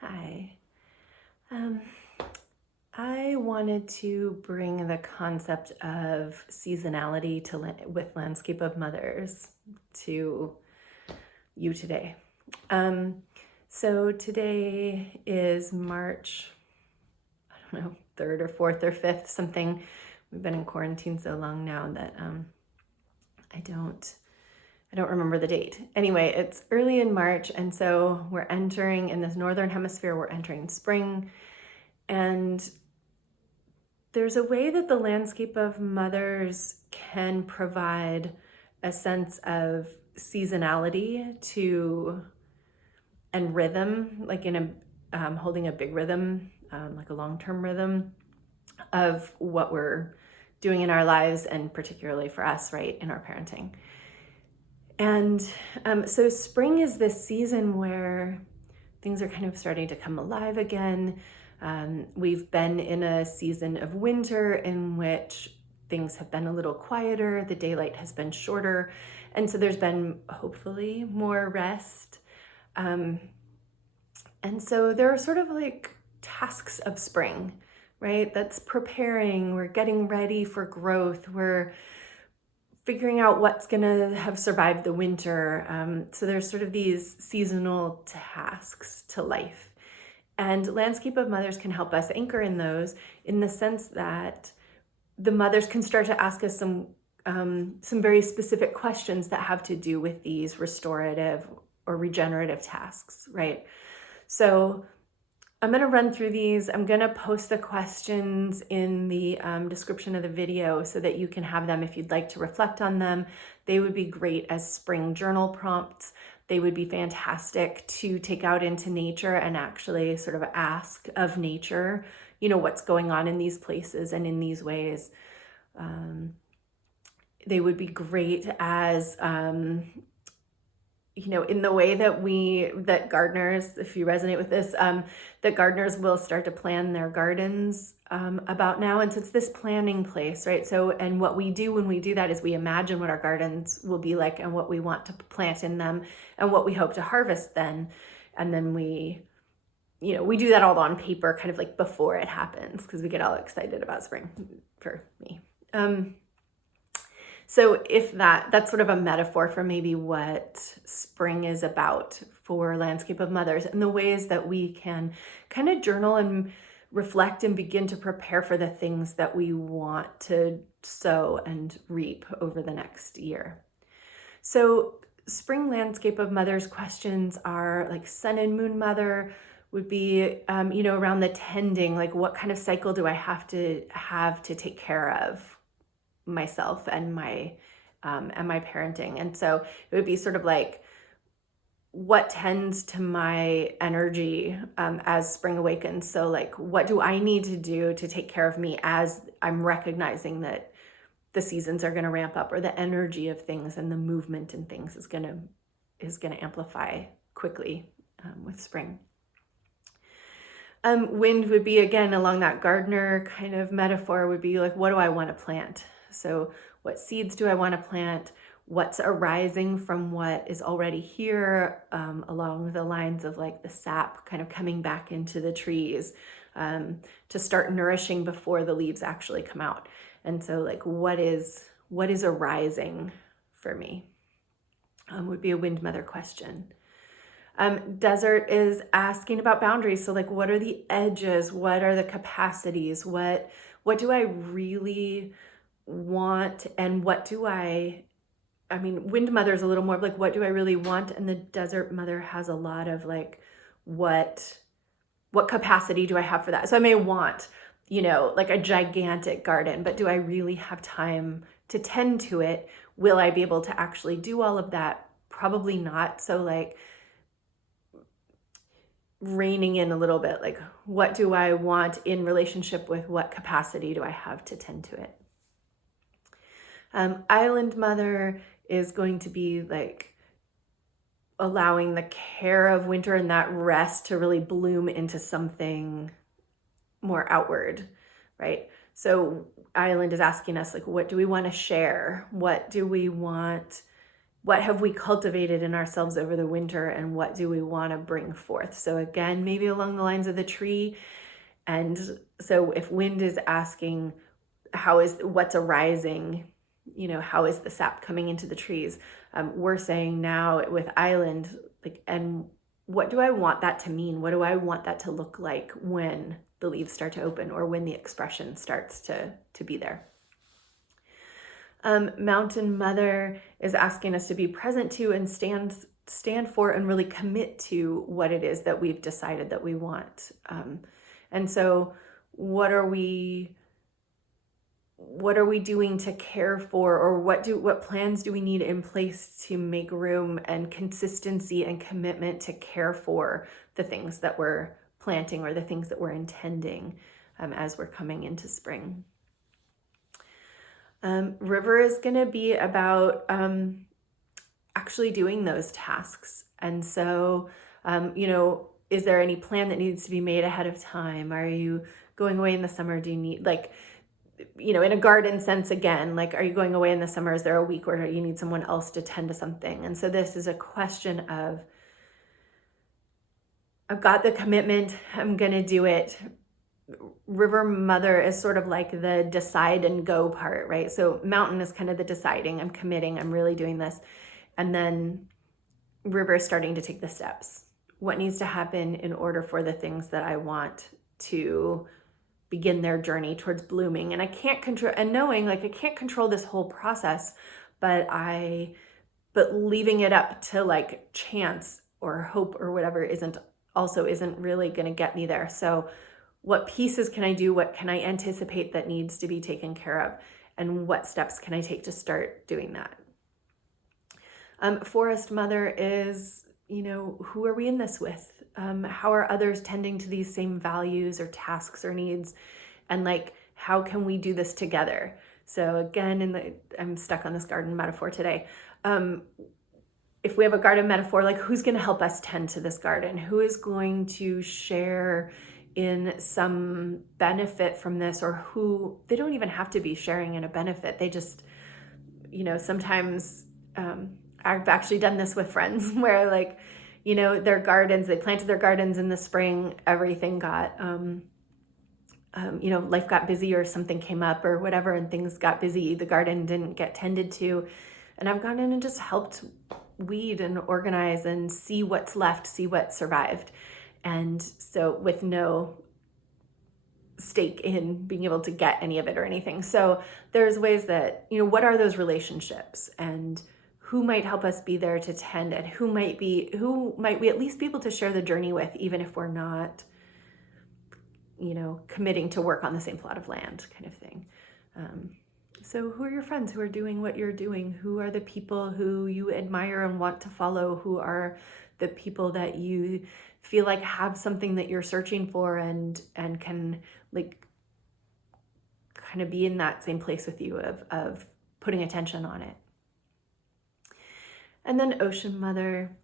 Hi. Um, I wanted to bring the concept of seasonality with Landscape of Mothers to you today. So today is March, I don't know, 3rd or 4th or 5th, something. We've been in quarantine so long now that I don't remember the date. Anyway, it's early in March, and so we're entering, in this northern hemisphere, we're entering spring. And there's a way that the Landscape of Mothers can provide a sense of seasonality to and rhythm, like in a holding a big rhythm, like a long-term rhythm of what we're doing in our lives, and particularly for us, right, in our parenting. And so spring is this season where things are kind of starting to come alive again. We've been in a season of winter in which things have been a little quieter, the daylight has been shorter, and so there's been hopefully more rest. And so there are sort of like tasks of spring, right? That's preparing, we're getting ready for growth, we're figuring out what's gonna have survived the winter. So there's sort of these seasonal tasks to life. And Landscape of Mothers can help us anchor in those, in the sense that the mothers can start to ask us some very specific questions that have to do with these restorative or regenerative tasks, right? So I'm going to run through these. I'm going to post the questions in the description of the video so that you can have them if you'd like to reflect on them. They would be great as spring journal prompts. They would be fantastic to take out into nature and actually sort of ask of nature, what's going on in these places and in these ways. They would be great as, in the way that gardeners, if you resonate with this, that gardeners will start to plan their gardens about now. And so it's this planning place, right? So, and what we do when we do that is we imagine what our gardens will be like and what we want to plant in them and what we hope to harvest then. And then we do that all on paper, kind of like before it happens, because we get all excited about spring, for me. So if that's sort of a metaphor for maybe what spring is about for Landscape of Mothers, and the ways that we can kind of journal and reflect and begin to prepare for the things that we want to sow and reap over the next year. So spring Landscape of Mothers questions are like Sun and Moon Mother would be, around the tending, like what kind of cycle do I have to take care of myself and my parenting. And so it would be sort of like, what tends to my energy as spring awakens? So like, what do I need to do to take care of me as I'm recognizing that the seasons are going to ramp up, or the energy of things and the movement in things is going to amplify quickly with spring. Wind would be, again, along that gardener kind of metaphor, would be like, what do I want to plant? So what seeds do I want to plant? What's arising from what is already here, along the lines of like the sap kind of coming back into the trees to start nourishing before the leaves actually come out. And so like, what is arising for me would be a wind mother question. Desert is asking about boundaries. So like, what are the edges? What are the capacities? What do I really want, and what do wind mother is a little more of like, what do I really want? And the desert mother has a lot of like, what capacity do I have for that? So I may want, like a gigantic garden, but do I really have time to tend to it? Will I be able to actually do all of that? Probably not. So like, reining in a little bit, like, what do I want in relationship with what capacity do I have to tend to it? Island mother is going to be like allowing the care of winter and that rest to really bloom into something more outward, right? So island is asking us like, what do we want to share? What what have we cultivated in ourselves over the winter, and what do we want to bring forth? So again, maybe along the lines of the tree. And so if wind is asking, what's arising, how is the sap coming into the trees? We're saying now with island, like, and what do I want that to mean? What do I want that to look like when the leaves start to open, or when the expression starts to be there? Mountain Mother is asking us to be present to and stand for and really commit to what it is that we've decided that we want. And so what are we doing to care for, or what plans do we need in place to make room and consistency and commitment to care for the things that we're planting, or the things that we're intending as we're coming into spring? River is going to be about actually doing those tasks. And so, is there any plan that needs to be made ahead of time? Are you going away in the summer? Do you need, in a garden sense again, like, are you going away in the summer? Is there a week where you need someone else to tend to something? And so this is a question of, I've got the commitment, I'm going to do it. River Mother is sort of like the decide and go part, right? So Mountain is kind of the deciding, I'm committing, I'm really doing this. And then River is starting to take the steps. What needs to happen in order for the things that I want to begin their journey towards blooming? And I can't control, and knowing like I can't control this whole process, but leaving it up to like chance or hope or whatever isn't really going to get me there. So what pieces can I do? What can I anticipate that needs to be taken care of? And what steps can I take to start doing that? Forest Mother is, who are we in this with? How are others tending to these same values or tasks or needs? And like, how can we do this together? So again, I'm stuck on this garden metaphor today. If we have a garden metaphor, like, who's going to help us tend to this garden? Who is going to share in some benefit from this? Or who, they don't even have to be sharing in a benefit. They just, sometimes I've actually done this with friends where like, their gardens, they planted their gardens in the spring, everything got, life got busy or something came up or whatever, and things got busy. The garden didn't get tended to. And I've gone in and just helped weed and organize and see what's left, see what survived. And so with no stake in being able to get any of it or anything. So there's ways that, what are those relationships, and who might help us be there to tend, and who might we at least be able to share the journey with, even if we're not, committing to work on the same plot of land kind of thing. So who are your friends who are doing what you're doing? Who are the people who you admire and want to follow? Who are the people that you feel like have something that you're searching for and can like kind of be in that same place with you of putting attention on it? And then Ocean Mother.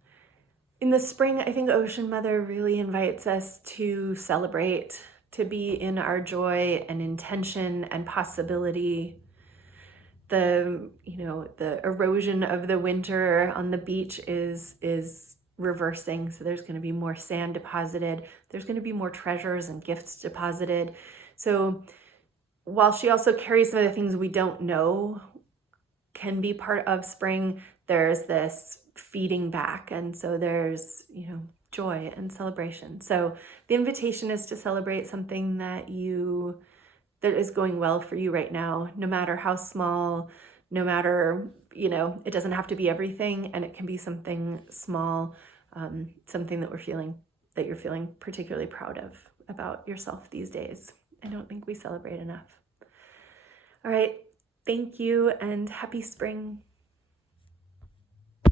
In the spring, I think Ocean Mother really invites us to celebrate, to be in our joy and intention and possibility. The erosion of the winter on the beach is reversing. So there's going to be more sand deposited. There's going to be more treasures and gifts deposited. So while she also carries some of the things we don't know can be part of spring, there's this feeding back. And so there's, joy and celebration. So the invitation is to celebrate something that is going well for you right now, no matter how small, no matter, it doesn't have to be everything, and it can be something small, something that you're feeling particularly proud of about yourself these days. I don't think we celebrate enough. All right. Thank you and happy spring.